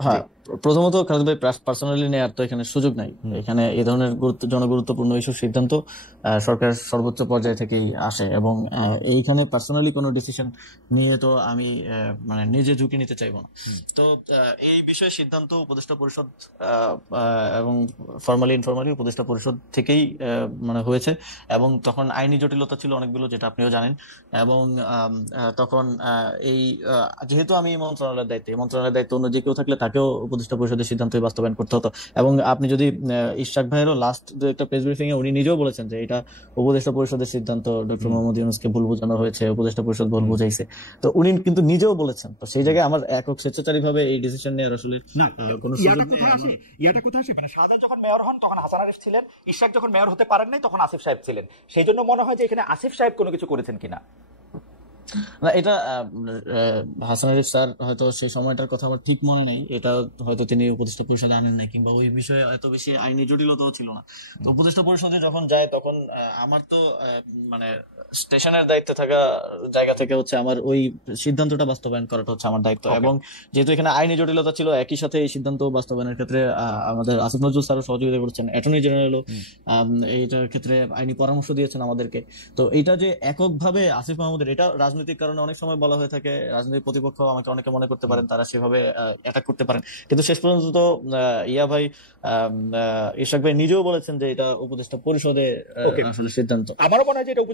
জি। হ্যাঁ, প্রথমত খালেদ ভাই পার্সোনালি নেওয়ার তো এখানে সুযোগ নাই। হুম। এখানে এই ধরনের জনগুরুত্বপূর্ণ এইসব সিদ্ধান্ত সরকার সর্বোচ্চ পর্যায় থেকেই আসে, এবং এইখানে পার্সোনালি কোনো ডিসিশন নিয়ে তো আমি মানে নিজে ঝুঁকি নিতে চাইবো না। হুম। তো এই বিষয়ে সিদ্ধান্ত উপদেষ্টা পরিষদ এবং ফর্মালি ইনফর্মালি উপদেষ্টা পরিষদ থেকেই মানে হয়েছে, এবং তখন আইনি জটিলতা ছিল অনেকগুলো, যেটা আপনিও জানেন। এবং তখন এই যেহেতু আমি এই মন্ত্রণালয়ের দায়িত্ব অন্য যে কেউ থাকলে তাকেও উপদেষ্টা পরিষদের সিদ্ধান্ত বাস্তবায়ন করতে হতো। এবং আপনি যদি ইশরাক ভাইয়েরও লাস্ট একটা প্রেস ব্রিফিং এ উনি নিজেও বলেছেন যে এটা উপদেষ্টা পরিষদের সিদ্ধান্ত, ডক্টর মোহাম্মদ ইউনূসকে ভুল বোঝানো হয়েছে, উপদেষ্টা পরিষদ ভুল বুঝাইছে। তো উনি কিন্তু নিজেও বলেছেন। তো সেই জায়গায় আমার একক স্বেচ্ছাচারী ভাবে এই ডিসিশন নেওয়ার আসলে না, কোনো ইয়াটা সুযোগ নেই। কোথায় আসে, ইয়াটা কোথায় আসে, মানে শাহজাহান যখন মেয়র হন তখন হাসান আরিফ ছিলেন, ইশরাক যখন মেয়র হতে পারেন নাই তখন আসিফ সাহেব ছিলেন। সেই জন্য মনে হয় যে এখানে আসিফ সাহেব কোনো কিছু করেছেন কিনা। না, এটা হাসান আরিফ স্যার হয়তো সেই সময়টার কথা আমার ঠিক মনে নেই, এটা হয়তো তিনি উপদেষ্টা পরিষদে আনেন নাই, কিংবা ওই বিষয়ে এত বেশি আইনি জটিলতাও ছিল না। তো উপদেষ্টা পরিষদে যখন যায় তখন আমার তো মানে স্টেশনের দায়িত্বে থাকা জায়গা থেকে হচ্ছে আমার ওই সিদ্ধান্তটা বাস্তবায়ন করাটা হচ্ছে আমার দায়িত্ব। এবং যেহেতু এখানে আইনি জটিলতা ছিল, একই সাথে এই সিদ্ধান্ত বাস্তবায়নের ক্ষেত্রে আমাদের আসিফ নজরুল স্যারও সহযোগিতা করছেন, অ্যাটর্নি জেনারেলও এইটার ক্ষেত্রে আইনি পরামর্শ দিয়েছেন আমাদেরকে। তো এটা যে এককভাবে আসিফ মাহমুদের, এটা রাজনৈতিক কারণে অনেক সময় বলা হয়ে থাকে, রাজনৈতিক প্রতিপক্ষ আমাকে অনেকে মনে করতে পারেন, তারা সেভাবে অ্যাটাক করতে পারেন, কিন্তু শেষ পর্যন্ত তো ইয়া ভাই, ইশরাক ভাই নিজেও বলেছেন যে এটা উপদেষ্টা পরিষদে আসলে সিদ্ধান্ত। আমারও মনে হয় যে এটা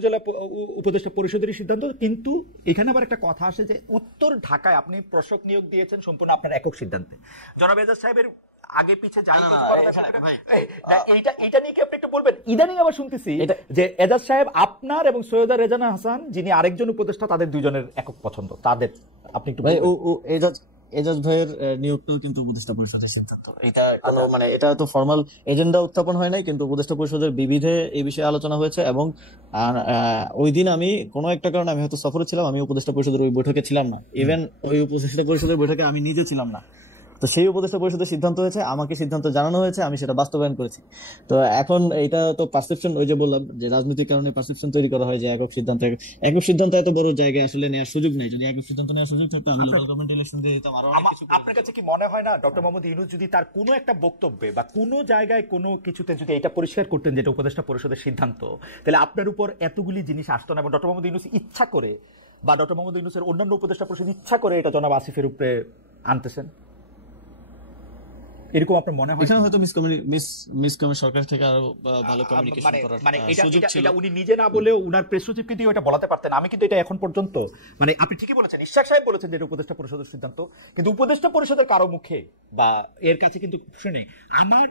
উপদেষ্টা পরিষদেরই সিদ্ধান্ত। কিন্তু এখানে আবার একটা কথা আসে যে উত্তর ঢাকায় আপনি প্রশাসক নিয়োগ দিয়েছেন সম্পূর্ণ আপনার একক সিদ্ধান্তে। জনাব এজাজ সাহেবের আগে পিছে যাই এইটা নিয়ে কি আপনি একটু বলবেন? ইদানিং আবার শুনতেছি যে এজাজ সাহেব আপনার এবং সৈয়দা রেজানা হাসান যিনি আরেকজন উপদেষ্টা, তাদের দুজনের একক পছন্দ। তাদের আপনি একটু ভাই এজাজ ভাইয়ের নিয়োগটাও কিন্তু উপদেষ্টা পরিষদের সিদ্ধান্ত। এটা কোনো মানে এটা তো ফর্মাল এজেন্ডা উত্থাপন হয় নাই, কিন্তু উপদেষ্টা পরিষদের বিবিধে এই বিষয়ে আলোচনা হয়েছে। এবং ওই দিন আমি কোনো একটা কারণে আমি হয়তো সফরে ছিলাম, আমি উপদেষ্টা পরিষদের ওই বৈঠকে ছিলাম না। ইভেন ওই উপদেষ্টা পরিষদের বৈঠকে আমি নিজে ছিলাম না। তো সেই উপদেষ্টা পরিষদের সিদ্ধান্ত হয়েছে, আমাকে সিদ্ধান্ত জানানো হয়েছে, আমি সেটা বাস্তবায়ন করেছি। তো এখন এটা তো পারসেপশন, ওই যে বললাম যে রাজনৈতিক কারণে পারসেপশন তৈরি করা হয় যে একক সিদ্ধান্ত এত বড় জায়গায় আসলে নেওয়ার সুযোগ নেই। যদি একক সিদ্ধান্ত নেওয়ার সুযোগ থাকতো আমি লোকাল গভর্নমেন্ট ইলেকশন দিয়ে দিতাম, আরো অনেক কিছু। আপনার কাছে কি মনে হয় না ডক্টর মোহাম্মদ ইউনূস যদি তার কোনো একটা বক্তব্যে বা কোনো জায়গায় কোনো কিছুতে যদি এটা পরিষ্কার করতেন যেটা উপদেষ্টা পরিষদের সিদ্ধান্ত, তাহলে আপনার উপর এতগুলি জিনিস আসতো না? এবং ডক্টর মোহাম্মদ ইউনূস ইচ্ছা করে বা ডক্টর মোহাম্মদ ইউনূসের অন্যান্য উপদেষ্টা পরিষদ ইচ্ছা করে এটা জনাব আসিফের উপরে আনতেছেন, এরকম আপনার মনে হয়? এখানে হয়তো সরকার থেকে আরো ভালো কমিউনিকেশন করার সুযোগ ছিল। এটা উনি নিজে না বলেও উনার প্রেস সচিবকে দিয়ে এটা বলাতে পারতেন। আমি কিন্তু এটা এখন পর্যন্ত, মানে আপনি ঠিকই বলেছেন, ইশরাক সাহেব বলেছেন যে এটা উপদেষ্টা পরিষদের সিদ্ধান্ত, কিন্তু উপদেষ্টা পরিষদের কারো মুখে বা এর কাছে কিন্তু শুনে আমার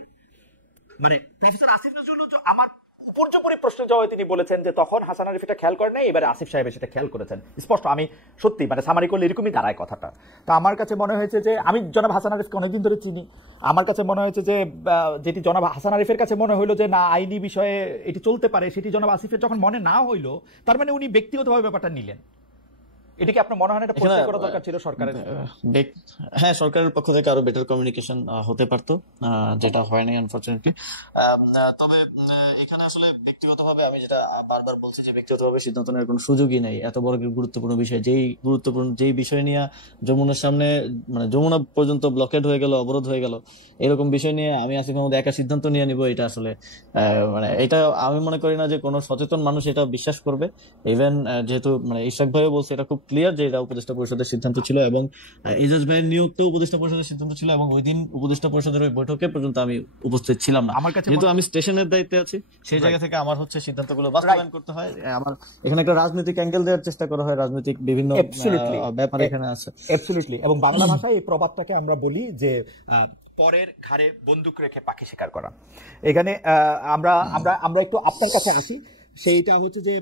মানে প্রফেসর আসিফ নজরুল আমার উপর্যুপরি প্রশ্ন জবাবে তিনি বলেছেন যে তখন হাসান আরিফ এটা খেয়াল করেন নাই, এবারে আসিফ সাহেব সেটা খেয়াল করেছেন। স্পষ্ট, আমি সত্যি মানে সামারি করলে এরকমই দাঁড়ায় কথাটা। তো আমার কাছে মনে হয়েছে যে আমি জনাব হাসান আরিফকে অনেকদিন ধরে চিনি, আমার কাছে মনে হয়েছে যে যেটি জনাব হাসান আরিফের কাছে মনে হইলো যে না আইনি বিষয়ে এটি চলতে পারে, সেটি জনাব আসিফের যখন মনে না হইলো, তার মানে উনি ব্যক্তিগতভাবে ব্যাপারটা নিলেন। এটাকে আপনার মনে হয় না এটা পরিষ্কার করা দরকার ছিল সরকারের? হ্যাঁ, সরকারের পক্ষ থেকে আরো বেটার কমিউনিকেশন হতে পারতো, যেটা হয়নি আনফরচুনেটলি। তবে এখানে আসলে ব্যক্তিগতভাবে আমি যেটা বারবার বলছি যে ব্যক্তিগতভাবে সিদ্ধান্ত নেওয়ার কোনো সুযোগই নেই। এত বড় গুরুত্বপূর্ণ বিষয়, যেই বিষয় নিয়ে যমুনার সামনে মানে যমুনা পর্যন্ত ব্লকেড হয়ে গেল, অবরোধ হয়ে গেল, এরকম বিষয় নিয়ে আমি আসিফ মাহমুদ একা সিদ্ধান্ত নিয়ে নিব, এটা আসলে মানে এটা আমি মনে করি না যে কোনো সচেতন মানুষ এটা বিশ্বাস করবে। ইভেন যেহেতু মানে ইশরাক ভাইও বলছে এটা খুব ক্লিয়ার যে এটা উপদেষ্টা পরিষদের সিদ্ধান্ত ছিল, এবং এজাজ ভাইয়ের নিয়োগটাও উপদেষ্টা পরিষদের সিদ্ধান্ত ছিল, এবং ওই দিন উপদেষ্টা পরিষদের ওই বৈঠকে পর্যন্ত আমি উপস্থিত ছিলাম না। যেহেতু আমি স্টেশনের দায়িত্বে আছি, সেই জায়গা থেকে আমার হচ্ছে সিদ্ধান্তগুলো বাস্তবায়ন করতে হয়। আমার এখানে একটা রাজনৈতিক অ্যাঙ্গেল দেওয়ার চেষ্টা করা হয়, রাজনৈতিক বিভিন্ন ব্যাপার এখানে আছে। অ্যাবসলিউটলি। এবং বাংলা ভাষায় এই প্রবাদটাকে আমরা বলি যে পরের ঘাড়ে বন্দুক রেখে পাখি শিকার করা। এখানে আমরা আমরা আমরা একটু আপনার কাছে আসি। সেইটা হচ্ছে যে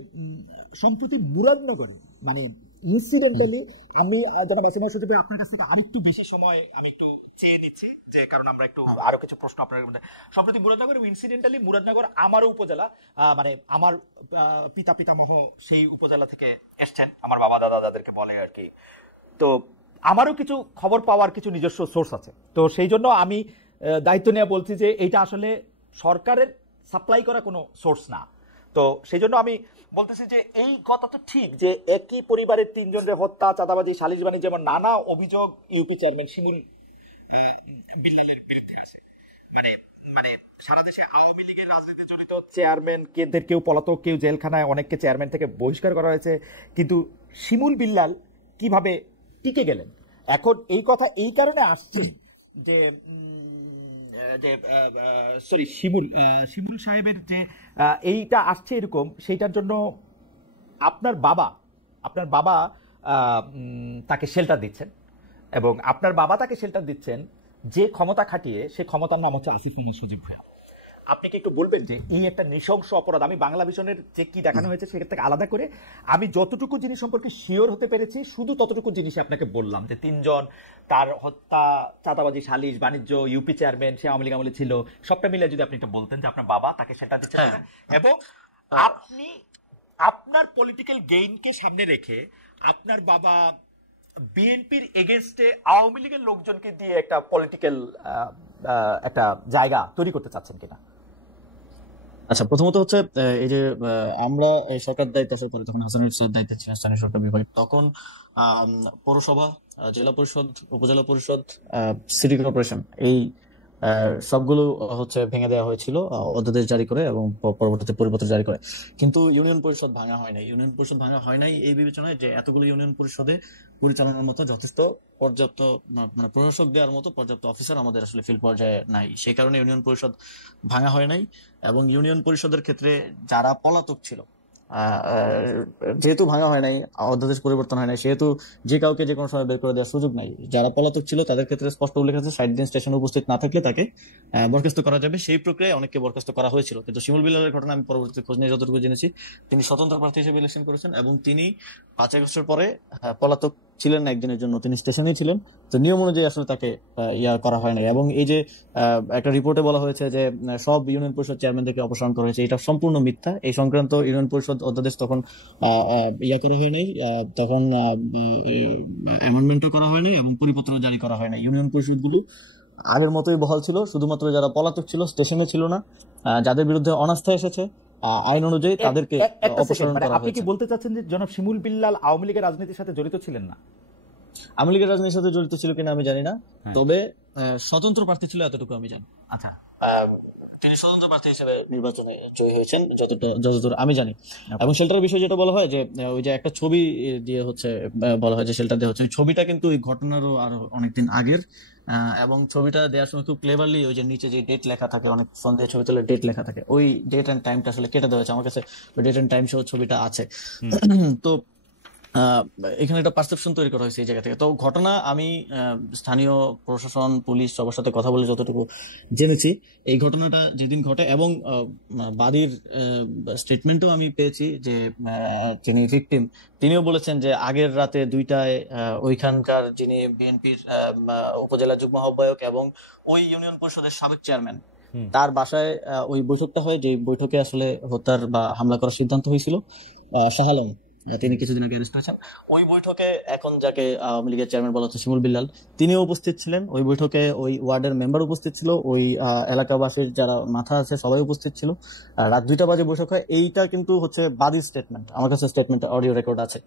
সম্প্রতি মুরাদনগরে মানে ইনসিডেন্টালি আমি জনাব আসিফ সচিব আপনার কাছ থেকে আরেকটু বেশি সময় আমি একটু চেয়ে নিচ্ছি, যে কারণ আমরা একটু আরো কিছু প্রশ্ন আপনার সম্প্রতি মুরাদনগর ইনসিডেন্টালি মুরাদনগর আমারও উপজেলা, মানে আমার পিতামহ সেই উপজেলা থেকে এসছেন, আমার বাবা দাদা যাদেরকে বলে আর কি। তো আমারও কিছু খবর পাওয়ার কিছু নিজস্ব সোর্স আছে, তো সেই জন্য আমি দায়িত্ব নিয়ে বলছি যে এইটা আসলে সরকারের সাপ্লাই করা কোনো সোর্স না। তো সেই জন্য আমি বলতেছি যে এই কথা তো ঠিক যে একই পরিবারের তিনজনের হত্যা, চাঁদাবাজি, সালিশবাণী, যেমন নানা অভিযোগ ইউপি চেয়ারম্যান শিমুল বিল্লালের বিরুদ্ধে আসে। মানে মানে সারা দেশে আওয়ামী লীগের রাজনীতি জড়িত চেয়ারম্যান কেউ পলাতক, কেউ জেলখানায়, অনেককে চেয়ারম্যান থেকে বহিষ্কার করা হয়েছে, কিন্তু শিমুল বিল্লাল কিভাবে টিকে গেলেন? এখন এই কথা এই কারণে আসছে যে সরি শিমুল সাহেবের যে এইটা আসছে এরকম, সেইটার জন্য আপনার বাবা তাকে শেল্টার দিচ্ছেন, এবং আপনার বাবা তাকে শেল্টার দিচ্ছেন যে ক্ষমতা খাটিয়ে, সে ক্ষমতার নাম হচ্ছে আসিফ মোহাম্মদ সজীব ভুঁইয়া। আপনি কি একটু বলবেন যে এই একটা নৃশংস অপরাধ, আমি বাংলা ভিশনের যে কি দেখানো হয়েছে সেখান থেকে আলাদা করে আমি যতটুকু জিনিস সম্পর্কে শিওর হতে পেরেছি শুধু ততটুকু জিনিস আপনাকে বললাম, যে 3 জন, তার হত্যা, চাঁদাবাজি, সালিশ, বাণিজ্য, ইউপি চেয়ারম্যান, সে আওয়ামী লীগ আমলে ছিল, সবটা মিলে যদি আপনি একটু বলতেন যে আপনার বাবা তাকে সেটা দিচ্ছে, এবং আপনি আপনার পলিটিক্যাল গেইনকে সামনে রেখে আপনার বাবা বিএনপির এগেনস্টে আওয়ামী লীগের লোকজনকে দিয়ে একটা পলিটিক্যাল একটা জায়গা তৈরি করতে চাচ্ছেন কিনা? আচ্ছা, প্রথমত হচ্ছে এই যে আমরা এই সরকার দায়িত্ব আসার পরে, তখন হাসানুল স্যার দায়িত্বে ছিলেন স্থানীয় সরকার বিভাগে, তখন পৌরসভা, জেলা পরিষদ, উপজেলা পরিষদ, সিটি কর্পোরেশন, এই সবগুলো হচ্ছে ভেঙে দেওয়া হয়েছিল অধ্যাদেশ জারি করে এবং পরবর্তীতে পরিপত্র জারি করে। কিন্তু ইউনিয়ন পরিষদ ভাঙা হয় নাই। ইউনিয়ন পরিষদ ভাঙা হয় নাই এই বিবেচনায় যে এতগুলো ইউনিয়ন পরিষদে পরিচালনার মতো যথেষ্ট পর্যাপ্ত, মানে প্রশাসক দেওয়ার মতো পর্যাপ্ত অফিসার আমাদের আসলে ফিল্ড পর্যায়ে নাই। সেই কারণে ইউনিয়ন পরিষদ ভাঙা হয় নাই। এবং ইউনিয়ন পরিষদের ক্ষেত্রে যারা পলাতক ছিল, যেহেতু ভাঙা হয় নাই, অধ্যাদেশ পরিবর্তন হয় নাই, সেহেতু যে কাউকে যে কোনো সময় বের করে দেওয়ার সুযোগ নাই। যারা পলাতক ছিল তাদের ক্ষেত্রে স্পষ্ট উল্লেখ আছে 60 দিন স্টেশনে উপস্থিত না থাকলে তাকে বরখাস্ত করা যাবে। সেই প্রক্রিয়ায় অনেককে বরখাস্ত করা হয়েছিল। কিন্তু শিমুল বিল্লালের ঘটনা আমি পরবর্তীতে খোঁজ নিয়ে যতটুকু জেনেছি, তিনি স্বতন্ত্র প্রার্থী হিসেবে ইলেকশন করেছেন এবং তিনি 5 আগস্টের পরে পলাতক ছিলেন না একদিনের জন্য, তিনি স্টেশনেই ছিলেন। তো নিয়ম অনুযায়ী আসলে তাকে করা হয় নাই। এবং এই যে একটা রিপোর্টে বলা হয়েছে যে সব ইউনিয়ন পরিষদ চেয়ারম্যানদেরকে অপসারণ করা হয়েছে, এটা সম্পূর্ণ মিথ্যা। এই সংক্রান্ত ইউনিয়ন পরিষদ অধ্যাদেশ তখন করা হয় নাই, তখন অ্যামেন্ডমেন্টও করা হয় নাই এবং পরিপত্র জারি করা হয় নাই। ইউনিয়ন পরিষদগুলো আগের মতোই বহাল ছিল। শুধুমাত্র যারা পলাতক ছিল, স্টেশনে ছিল না, যাদের বিরুদ্ধে অনাস্থা এসেছে, আইন অনুযায়ী তাদেরকে অপসারণ করা হয়েছে। আপনি কি বলতে চাচ্ছেন যে জনাব শিমুল বিল্লাল আওয়ামী লীগের রাজনীতির সাথে জড়িত ছিলেন না? আওয়ামী লীগের রাজনীতির সাথে জড়িত ছিল কিনা আমি জানি না, তবে স্বতন্ত্র প্রার্থী ছিল এতটুকু আমি জানি। আচ্ছা, তিনি স্বতন্ত্র প্রার্থী হিসেবে নির্বাচনে জয়ী হয়েছেন যতদূর আমি জানি। এবং শেল্টারের বিষয়ে যেটা বলা হয় যে ওই যে একটা ছবি দিয়ে হচ্ছে বলা হয় যে শেল্টার দেওয়া হচ্ছে, ওই ছবিটা কিন্তু ওই ঘটনারও আরো অনেকদিন আগের। এবং ছবিটা দেওয়ার সময় খুব ক্লেভারলি ওই যে নিচে যে ডেট লেখা থাকে, অনেক ফোন দিয়ে ছবি তুলে ডেট লেখা থাকে, ওই ডেট এন্ড টাইমটা আসলে কেটে দেওয়া হয়েছে। আমার কাছে ডেট এন্ড টাইম সহ ছবিটা আছে। তো এখানে একটা পারসেপশন তৈরি করা হয়েছে এই জায়গা থেকে। তো ঘটনা আমি স্থানীয় প্রশাসন, পুলিশ সবার সাথে কথা বলে যতটুকু জেনেছি, এই ঘটনাটা যেদিন ঘটে এবং বাদীর স্টেটমেন্টও আমি পেয়েছি যে যিনি ভিকটিম তিনিও বলেছেন যে আগের রাতে 2টায় ওইখানকার যিনি বিএনপির উপজেলা যুগ্ম আহ্বায়ক এবং ওই ইউনিয়ন পরিষদের সাবেক চেয়ারম্যান, তার বাসায় ওই বৈঠকটা হয়, যে বৈঠকে আসলে হত্যার বা হামলা করার সিদ্ধান্ত হয়েছিল। শাহ আলম, তিনি কিছুদিন আগে অ্যারেস্ট হয়েছেন। ওই বৈঠকে এখন যাকে আওয়ামী লীগের চেয়ারম্যান বলা হচ্ছে শিমুল বিল্লাল, তিনিও উপস্থিত ছিলেন। ওই বৈঠকে ওই ওয়ার্ডের মেম্বার উপস্থিত ছিল, ওই এলাকাবাসীর যারা মাথা আছে সবাই উপস্থিত ছিল। রাত 2টা বাজে বৈঠক হয়। এইটা কিন্তু হচ্ছে বাদীর স্টেটমেন্ট, আমার কাছে স্টেটমেন্ট অডিও রেকর্ড আছে।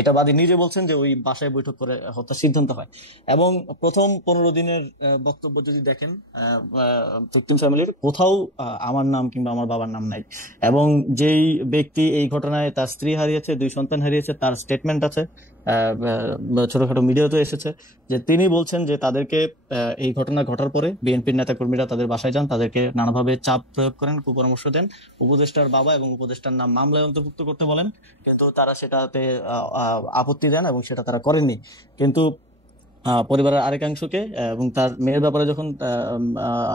এটা বাদী নিজে বলছেন যে ওই বাসায় বৈঠক করে হত্যার সিদ্ধান্ত হয়। এবং প্রথম 15 দিনের বক্তব্য যদি দেখেন, ভিকটিম ফ্যামিলির কোথাও আমার নাম কিংবা আমার বাবার নাম নাই। এবং যেই ব্যক্তি এই ঘটনায় তার স্ত্রী হারিয়েছে, 2 সন্তান হারিয়েছে, তার স্টেটমেন্ট আছে, ছোটখাটো মিডিয়াতে এসেছে, যে তিনি বলছেন যে তাদেরকে এই ঘটনা ঘটার পরে বিএনপির নেতাকর্মীরা তাদের বাসায় যান, তাদেরকে নানাভাবে চাপ প্রয়োগ করেন, কুপরামর্শ দেন, উপদেষ্টার বাবা এবং উপদেষ্টার নাম মামলায় অন্তর্ভুক্ত করতে বলেন, কিন্তু তারা সেটাতে আপত্তি দেন এবং সেটা তারা করেননি। কিন্তু পরিবারের আরেকাংশকে এবং তার মেয়ের ব্যাপারে যখন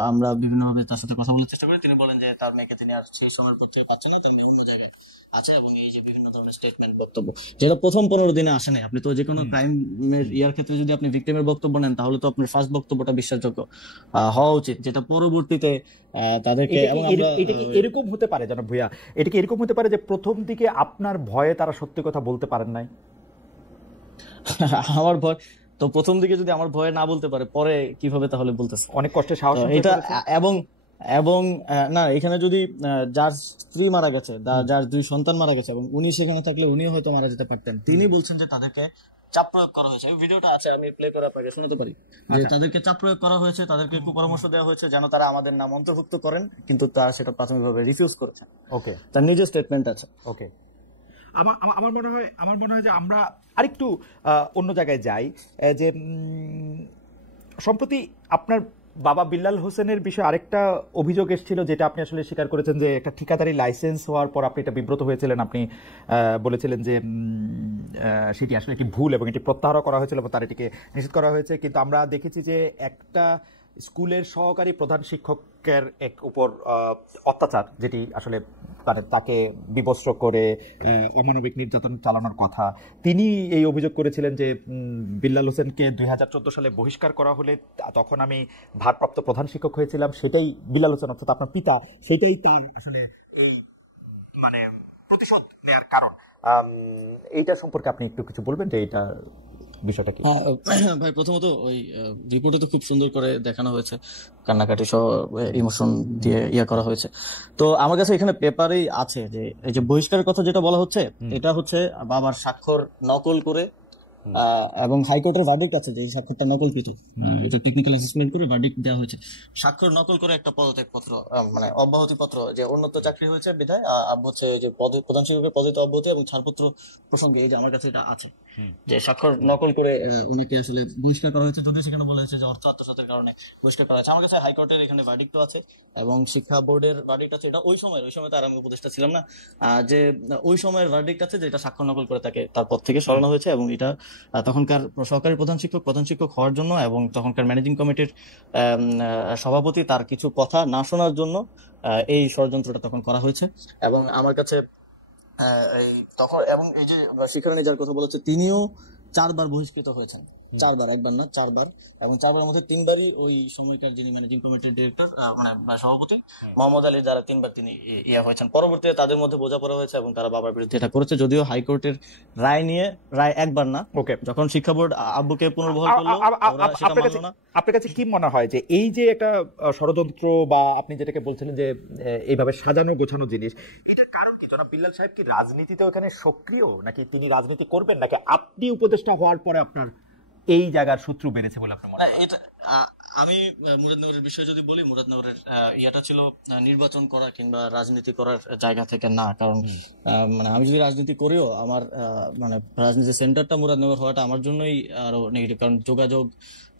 আমরা বিভিন্নভাবে তার সাথে কথা বলার চেষ্টা করি, তিনি বলেন যে তার মেয়েকে তিনি আর সেই সময়ের পর থেকে পাচ্ছে না, তার মেয়ে অন্য জায়গায় আছে। এবং এই যে বিভিন্ন ধরনের স্টেটমেন্ট, বক্তব্য, যেটা প্রথম 15 দিনে আসে নাই। আপনি তো যে কোনো ক্রাইমের ইয়ার ক্ষেত্রে যদি আপনি ভিকটিমের বক্তব্য নেন, তাহলে তো আপনার ফার্স্ট বক্তব্যটা বিশ্বাসযোগ্য হওয়া উচিত, যেটা পরবর্তীতে তাদেরকে। এবং এটা কি এরকম হতে পারে জানাব ভুঁইয়া, এটা কি এরকম হতে পারে যে প্রথম দিকে আপনার ভয়ে তারা সত্যি কথা বলতে পারেন নাই? আমার ভয় তো প্রথম দিকে যদি আমার ভয়ে না বলতে পারে, পরে কিভাবে তাহলে বলতেছে? অনেক কষ্টে সাহস এটা। এবং না, এখানে যদি যার স্ত্রী মারা গেছে, যার 2 সন্তান মারা গেছে এবং উনি সেখানে থাকলে উনিও হয়তো মারা যেতে পারতেন। তিনি বলছেন যে তাদেরকে চাপ প্রয়োগ করা হয়েছে। ভিডিওটা আছে, আমি প্লে করে আপনাকে শোনাতে পারি। যে তাদেরকে চাপ প্রয়োগ করা হয়েছে, তাদেরকে পরামর্শ দেওয়া হয়েছে যেন তারা আমাদের নাম অন্তর্ভুক্ত করেন, কিন্তু তারা সেটা প্রাথমিকভাবে রিফিউজ করেছে। ওকে, তার নিজের স্টেটমেন্ট আছে। ওকে, আমার মনে হয় যে আমরা আরেকটু অন্য জায়গায় যাই। যে সম্প্রতি আপনার বাবা বিল্লাল হোসেনের বিষয়ে আরেকটা অভিযোগ এসেছিল, যেটা আপনি আসলে স্বীকার করেছেন, যে একটা ঠিকাদারি লাইসেন্স হওয়ার পর আপনি এটা বিব্রত হয়েছিলেন। আপনি বলেছিলেন যে সেটি আসলে একটি ভুল এবং এটি প্রত্যাহার করা হয়েছিল এবং তার এটিকে নিষেধ করা হয়েছে। কিন্তু আমরা দেখেছি যে একটা স্কুলের সহকারী প্রধান শিক্ষকের এক উপর অত্যাচার, যেটি আসলে মানে তাকে বিবস্ত্র করে অমানবিক নির্যাতন চালানোর কথা, তিনি এই অভিযোগ করেছিলেন যে বিল্লাল হোসেনকে 2014 সালে বহিষ্কার করা হলে, তখন আমি ভারপ্রাপ্ত প্রধান শিক্ষক হয়েছিলাম, সেটাই বিল্লাল হোসেন অর্থাৎ আপনার পিতা, সেটাই তার আসলে এই মানে প্রতিশোধ নেয়ার কারণ। এইটা সম্পর্কে আপনি একটু কিছু বলবেন যে এটা বিষয়টা কি? ভাই, প্রথমত ওই রিপোর্টে তো খুব সুন্দর করে দেখানো হয়েছে, কান্নাকাটি সহ ইমোশন দিয়ে করা হয়েছে। তো আমার কাছে এখানে পেপারেই আছে যে এই যে বহিষ্কারের কথা যেটা বলা হচ্ছে, এটা হচ্ছে বাবার স্বাক্ষর নকল করে, এবং হাইকোর্টের ভার্ডিক্ট আছে যে স্বাক্ষরটা নকল কিছু, এটা টেকনিক্যাল অ্যাসেসমেন্ট করে ভার্ডিক্ট দেওয়া হয়েছে। স্বাক্ষর নকল করে একটা পদত্যাগ পত্র, মানে অব্যাহতি পত্র, যে উন্নত চাকরি হয়েছে বিধায় হচ্ছে যে প্রধান শিক্ষকের পদে অব্যাহতি এবং ছাড়পত্র প্রসঙ্গে এই যে আমার কাছে এটা আছে, যে স্বাক্ষর নকল করে ওনাকে আসলে বহিষ্কার করা হয়েছে, যদিও সেখানে বলা হয়েছে যে অর্থ আত্মসাতের কারণে বহিষ্কার করা হয়েছে। আমার কাছে হাইকোর্টের এখানে ভার্ডিক্টও আছে এবং শিক্ষা বোর্ডের ভার্ডিক্ট আছে। এটা ওই সময় তো আর আমি উপদেষ্টা ছিলাম না, যে ওই সময়ের ভার্ডিক্ট আছে, যেটা স্বাক্ষর নকল করে তাকে তার পদ থেকে সরানো হয়েছে। এবং এটা তখনকার সহকারী প্রধান শিক্ষক হওয়ার জন্য এবং তখনকার ম্যানেজিং কমিটির সভাপতি তার কিছু কথা না শোনার জন্য এই ষড়যন্ত্রটা তখন করা হয়েছে। এবং আমার কাছে এই তখন, এবং এই যে শিক্ষারানী যার কথা বলেছে, তিনিও 4 বার বহিষ্কৃত হয়েছেন, 4 বার, একবার না 4 বার, এবং 4 বারের মধ্যে 3 বারই ওই সময়কার যিনি ম্যানেজিং কমিটির ডিরেক্টর মানে সভাপতি মোহাম্মদ আলীর দ্বারা 3 বার তিনি হয়েছেন। পরবর্তীতে তাদের মধ্যে বোঝাপড়া হয়েছে এবং তারা বাবার বিরুদ্ধে এটা করেছে, যদিও হাইকোর্টের রায় একবার না, যখন শিক্ষা বোর্ড আব্বুকে পুনর্বহাল করলো সেটা মানলো না। আপনার কাছে কি মনে হয় যে এই যে একটা ষড়যন্ত্র বা আপনি যেটাকে বলছিলেন যে এইভাবে সাজানো গোছানো জিনিস, এটার কারণ কি? জনাব বিল্লাল সাহেব কি রাজনীতিতে ওখানে সক্রিয়, নাকি তিনি রাজনীতি করবেন, নাকি আপনি উপদেষ্টা হওয়ার পরে আপনার এই জায়গার শত্রু বেড়েছে বলে আপনার মনে হয়? এটা আমি মুরাদনগরের বিষয়ে যদি বলি, মুরাদনগরের ইয়াটা ছিল নির্বাচন করা কিংবা রাজনীতি করার জায়গা থেকে না। কারণ মানে আমি যদি রাজনীতি করিও, আমার মানে রাজনীতির সেন্টারটা মুরাদনগর হওয়াটা আমার জন্যই আরো নেগেটিভ। কারণ যোগাযোগ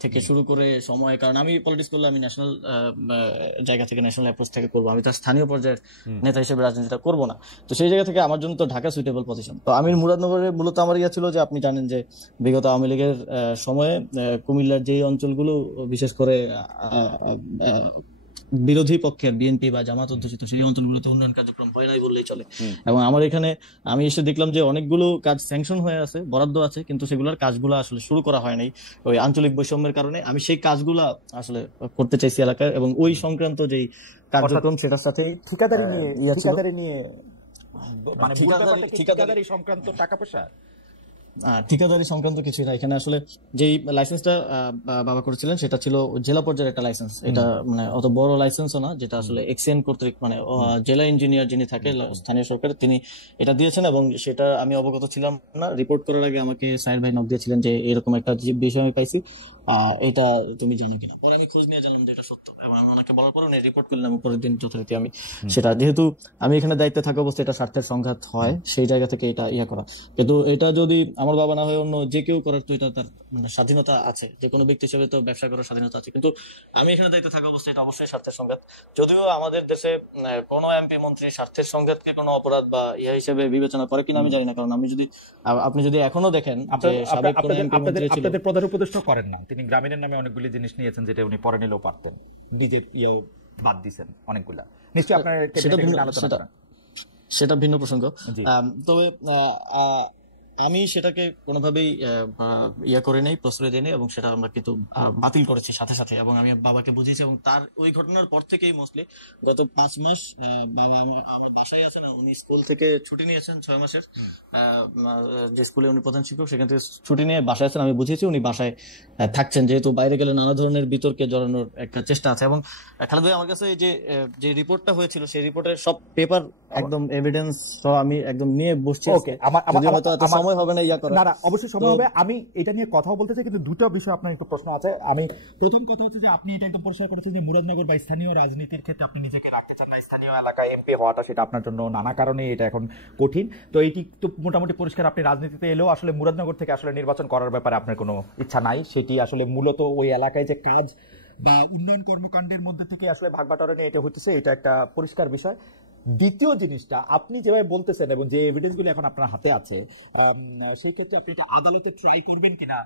থেকে শুরু করে সময়, কারণ আমি পলিটিক্স করলে আমি ন্যাশনাল জায়গা থেকে, ন্যাশনাল অ্যাপ্রোচ থেকে করবো, আমি তার স্থানীয় পর্যায়ের নেতা হিসেবে রাজনীতিটা করবো না। তো সেই জায়গা থেকে আমার জন্য তো ঢাকা সুইটেবল পজিশন। তো আমি মুরাদনগরে মূলত আমার ইয়া ছিল যে, আপনি জানেন যে বিগত আওয়ামী লীগের সময়ে কুমিল্লার যে অঞ্চলগুলো বিশেষ করে বিরোধী পক্ষের বিএনপি বা জামাত অধ্যুষিত সেই অঞ্চলগুলোতে উন্নয়ন কার্যক্রম হয় নাই বললেই চলে। এবং আমার এখানে আমি এসে দেখলাম যে অনেকগুলো কাজ স্যাংশন হয়ে আছে, বরাদ্দ আছে, কিন্তু সেগুলোর কাজগুলো আসলে শুরু করা হয় নাই ওই আঞ্চলিক বৈষম্যের কারণে। আমি সেই কাজগুলা আসলে করতে চাইছি এলাকায়, এবং ওই সংক্রান্ত যেই কার্যক্রম সেটার সাথে ঠিকাদারি নিয়ে মানে ঠিকাদারি সংক্রান্ত টাকা পয়সা, ঠিকাদারি সংক্রান্ত কিছু না। এখানে আসলে যেই লাইসেন্সটা বাবা করেছিলেন সেটা ছিল জেলা পর্যায়ের একটা লাইসেন্স। এটা মানে অত বড় লাইসেন্সও না, যেটা আসলে এক্সিএন কর্তৃক মানে জেলা ইঞ্জিনিয়ার যিনি থাকে স্থানীয় সরকার, তিনি এটা দিয়েছেন। এবং সেটা আমি অবগত ছিলাম না। রিপোর্ট করার আগে আমাকে সাইর ভাই নক দিয়েছিলেন যে এরকম একটা বিষয় আমি পাইছি, এটা তুমি জানো কিনা। পরে আমি খোঁজ নিয়ে জানলাম যে এটা সত্য, এবং আমি ওনাকে বলার পরে উনি রিপোর্ট করলাম। পরের দিন যথারীতি আমি সেটা, যেহেতু আমি এখানে দায়িত্বে থাকা অবস্থায় এটা স্বার্থের সংঘাত হয়, সেই জায়গা থেকে এটা করা। কিন্তু এটা যদি আমার বাবা না হয় অন্য যে কেউ করার, তো এটা তার মানে স্বাধীনতা আছে, যে কোনো ব্যক্তি হিসেবে তো ব্যবসা করার স্বাধীনতা আছে। কিন্তু আমি এখানে দায়িত্বে থাকা অবস্থায় এটা অবশ্যই স্বার্থের সংঘাত। যদিও আমাদের দেশে কোনো এমপি মন্ত্রী স্বার্থের সংঘাতকে কোনো অপরাধ বা হিসেবে বিবেচনা করে কিনা আমি জানি না। কারণ আপনি যদি এখনো দেখেন যে সাবেক কোনো এমপি মন্ত্রী ছিল, আপনাদের প্রধান উপদেষ্টা করেন না, তিনি গ্রামীণের নামে অনেকগুলি জিনিস নিয়েছেন যেটা উনি পরে নিলেও পারতেন, নিজে বাদ দিয়েছেন অনেকগুলা। নিশ্চয়ই আপনার সেটা ভিন্ন প্রসঙ্গ। তবে আমি সেটাকে কোনোভাবেই করে নেই, প্রশ্রয় দিই, এবং সেটা আমরা কিন্তু বাতিল করেছি সাথে সাথে। এবং আমি বাবাকে বুঝিয়েছি, এবং তার ওই ঘটনার পর থেকেই মোস্টলি গত 5 মাস বাবা বাসায় আছেন। উনি স্কুল থেকে ছুটি নিয়েছেন 6 মাসের, যে স্কুলে উনি প্রধান শিক্ষক, সেখান থেকে ছুটি নিয়ে বাসায় আছেন। আমি বুঝিয়েছি উনি বাসায় থাকছেন, যেহেতু বাইরে গেলে নানা ধরনের বিতর্কে জড়ানোর একটা চেষ্টা আছে। এবং খালেদ ভাই, আমার কাছে যে রিপোর্টটা হয়েছিল সেই রিপোর্টের সব পেপার একদম এভিডেন্স সহ আমি একদম নিয়ে বসছি। সময় হবে না ইয়া করে। না অবশ্যই সময় হবে, আমি এটা নিয়ে কথাও বলতে চাই, কিন্তু দুটো বিষয় আপনার একটু প্রশ্ন আছে। আমি প্রথম কথা হচ্ছে যে আপনি এটা একদম পরিষ্কার করেছেন যে মুরাদনগর বা স্থানীয় রাজনীতির ক্ষেত্রে আপনি নিজেকে রাখতে চান না, স্থানীয় এলাকায় এমপি হওয়াটা সেটা আপনার জন্য নানা কারণে এটা এখন কঠিন। তো এইটি তো মোটামুটি পরিষ্কার, আপনি রাজনীতিতে এলেও আসলে মুরাদনগর থেকে আসলে নির্বাচন করার ব্যাপারে আপনার কোনো ইচ্ছা নাই। সেটি আসলে মূলত ওই এলাকায় যে কাজ বা উন্নয়ন কর্মকাণ্ডের মধ্যে থেকে আসলে ভাগবাটোয়ারা নিয়ে এটা হচ্ছে, এটা একটা পরিষ্কার বিষয়। দ্বিতীয় জিনিসটা, আপনি যেভাবে বলতেছেন এবং যে এভিডেন্সগুলো এখন আপনার হাতে আছে, সেই ক্ষেত্রে আপনি এটা আদালতে ট্রাই করবেন কিনা,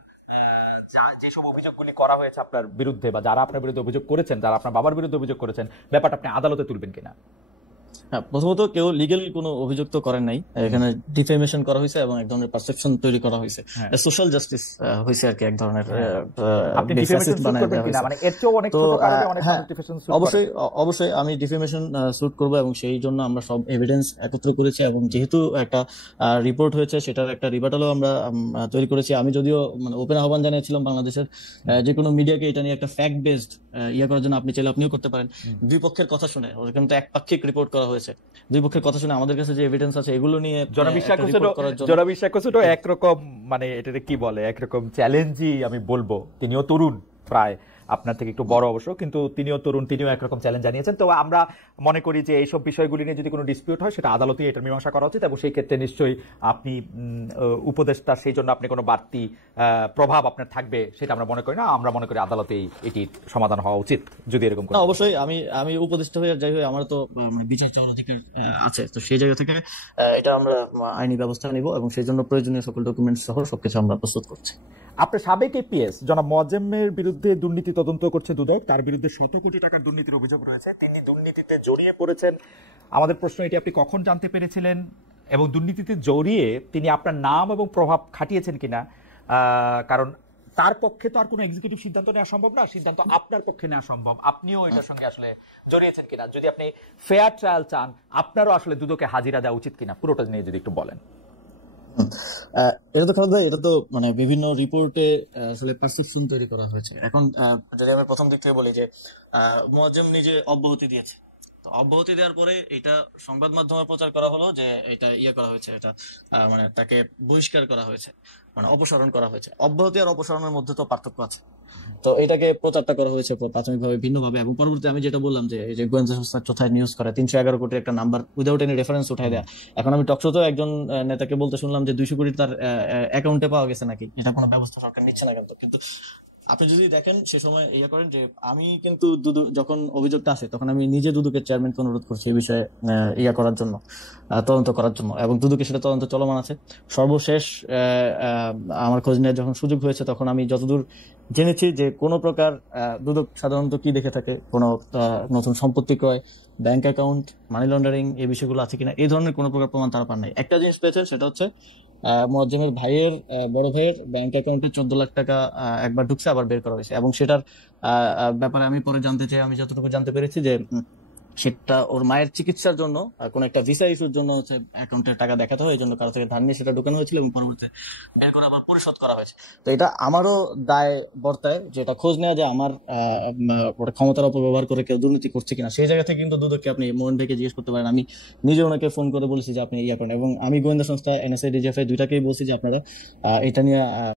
যেসব অভিযোগগুলি করা হয়েছে আপনার বিরুদ্ধে বা যারা আপনার বিরুদ্ধে অভিযোগ করেছেন, যারা আপনার বাবার বিরুদ্ধে অভিযোগ করেছেন, ব্যাপারটা আপনি আদালতে তুলবেন কিনা? হ্যাঁ, প্রথমত কেউ লিগ্যাল কোনো অভিযোগ তো করেন নাই, এখানে ডিফেমেশন করা হয়েছে এবং এক ধরনের পারসেপশন তৈরি করা হয়েছে, সোশ্যাল জাস্টিস হয়েছে আর কি, এক ধরনের আপনি ডিফেমেশন শুট করবেন কিনা, মানে এর চেয়ে অনেক ছোট কারণে অনেক মানুষ ডিফেমেশন শুট করে। অবশ্যই আমি ডিফেমেশন শুট করব এবং সেই জন্য আমরা সব এভিডেন্স একত্র করেছি এবং যেহেতু একটা রিপোর্ট হয়েছে সেটার একটা রিবাটালও আমরা তৈরি করেছি। আমি যদিও মানে ওপেন আহ্বান জানিয়েছিলাম বাংলাদেশের যে কোনো মিডিয়াকে এটা নিয়ে একটা ফ্যাক্ট বেসড ইয়া করার জন্য, আপনি চাইলে আপনিও করতে পারেন, দুই পক্ষের কথা শুনে, ওখানে তো একপাক্ষিক রিপোর্ট করা হয়েছে, দুই পক্ষের কথা শুনে আমাদের কাছে যে এভিডেন্স আছে এগুলো নিয়ে জনবিশ্বাস একরকম মানে এটাতে কি বলে, একরকম চ্যালেঞ্জই আমি বলবো। তিনিও তরুণ, প্রায় আপনার থেকে একটু বড় অবশ্য, কিন্তু তিনিও তরুণ, তিনিও একরকম চ্যালেঞ্জ জানিয়েছেন। তো আমরা মনে করি যে এইসব বিষয়গুলি নিয়ে যদি কোনো ডিসপিউট হয় সেটা আদালতেই এটার মীমাংসা করা উচিত, এবং সেই ক্ষেত্রে নিশ্চয়ই আপনি উপদেষ্টা, সেই জন্য আপনি কোনো বাড়তি প্রভাব আপনার থাকবে সেটা আমরা মনে করি না। আমরা মনে করি আদালতেই এটির সমাধান হওয়া উচিত যদি এরকম। অবশ্যই আমি উপদেষ্টা হয়ে যাই হয়ে আমার তো মানে বিচার চাওয়ার অধিকার আছে, তো সেই জায়গা থেকে এটা আমরা আইনি ব্যবস্থা নিব এবং সেই জন্য প্রয়োজনীয় সকল ডকুমেন্টস সহ সবকিছু আমরা প্রস্তুত করছি। আপনার সাবেক এপিএস জনাব মোয়াজ্জেমের বিরুদ্ধে দুর্নীতি তদন্ত করছে দুদক, তার বিরুদ্ধে ১৭ কোটি টাকার দুর্নীতির অভিযোগ রয়েছে, তিনি দুর্নীতিতে জড়িয়ে পড়েছেন। আমাদের প্রশ্ন, এটি আপনি কখন জানতে পেরেছিলেন এবং দুর্নীতিতে জড়িয়ে তিনি আপনার নাম এবং প্রভাব খাটিয়েছেন কিনা? কারণ তার পক্ষে তো আর কোনো এক্সিকিউটিভ সিদ্ধান্ত নেওয়া সম্ভব না, সিদ্ধান্ত আপনার পক্ষে নেওয়া সম্ভব। আপনিও এটার সঙ্গে আসলে জড়িয়েছেন কিনা, যদি আপনি ফেয়ার ট্রায়াল চান, আপনারও আসলে দুদকে হাজিরা দেওয়া উচিত কিনা, পুরোটা নিয়ে যদি একটু বলেন। এটা তো খালেদ ভাই, এটা তো মানে বিভিন্ন রিপোর্টে আসলে পারসেপশন তৈরি করা হয়েছে। এখন যদি আমি প্রথম দিক থেকে বলি যে মোয়াজ্জেম নিজে অব্যাহতি দিয়েছে, তো অব্যাহতি দেওয়ার পরে এটা সংবাদ মাধ্যমে প্রচার করা হলো যে এটা ইয়ে করা হয়েছে, এটা মানে তাকে বহিষ্কার করা হয়েছে, মানে অপসারণ করা হয়েছে। অব্যাহতি আর অপসারণের মধ্যে তো পার্থক্য আছে, তো এটাকে প্রচারটা করা হয়েছে প্রাথমিকভাবে ভিন্নভাবে, এবং পরবর্তী আমি যেটা বললাম যে এই যে গোয়েন্দা সংস্থা চোথায় নিউজ করে ৩১১ কোটির একটা নাম্বার উইদাউট এনি রেফারেন্স উঠাই দেয়া। এখন আমি টকশোতেও একজন নেতাকে বলতে শুনলাম যে ২০০ কোটি তার অ্যাকাউন্টে পাওয়া গেছে নাকি, এটা কোনো ব্যবস্থা সরকার নিচ্ছে না। কিন্তু আপনি যদি দেখেন সে সময় ইয়া করেন যে আমি কিন্তু যখন অভিযোগটা আসে তখন আমি নিজে দুদকের চেয়ারম্যানকে অনুরোধ করছি এই বিষয়ে ইয়া করার জন্য, তদন্ত করার জন্য, এবং দুদকে সেটা তদন্ত চলমান আছে। সর্বশেষ আমার খোঁজ নেওয়ার যখন সুযোগ হয়েছে তখন আমি যতদূর জেনেছি যে কোনো প্রকার দুদক সাধারণত কি দেখে থাকে, কোনো নতুন সম্পত্তি ক্রয়, ব্যাংক অ্যাকাউন্ট, মানি লন্ডারিং, এই বিষয়গুলো আছে কিনা, এই ধরনের কোনো প্রকার প্রমাণ তারা পান নাই। একটা জিনিস পেয়েছেন, সেটা হচ্ছে মোয়াজ্জেমের ভাইয়ের বড় ভাইয়ের ব্যাংক অ্যাকাউন্টে ১৪ লাখ টাকা একবার ঢুকছে, আবার বের করা হয়েছে, এবং সেটার ব্যাপারে আমি পরে জানতে চাই, আমি যতটুকু জানতে পেরেছি যে সেটা ওর মায়ের চিকিৎসার জন্য কোন একটা ভিসা ইস্যুর জন্য হচ্ছে অ্যাকাউন্টের টাকা দেখাতে হয়, এই জন্য কারো থেকে ধার নিয়ে সেটা ঢুকানো হয়েছিল এবং পরবর্তীতে বের করে আবার পরিশোধ করা হয়েছে। তো এটা আমারও দায় বর্তায়, যেটা খোঁজ নেওয়া যে আমার ক্ষমতার অপব্যবহার করে কেউ দুর্নীতি করছে কিনা। সেই জায়গা থেকে কিন্তু দুদককে আপনি মোহন ভাইকে জিজ্ঞেস করতে পারেন, আমি নিজে ওনাকে ফোন করে বলেছি যে আপনি ইয়া করেন, এবং আমি গোয়েন্দা সংস্থা NSA DGFI দুইটাকেই বলছি যে আপনারা এটা নিয়ে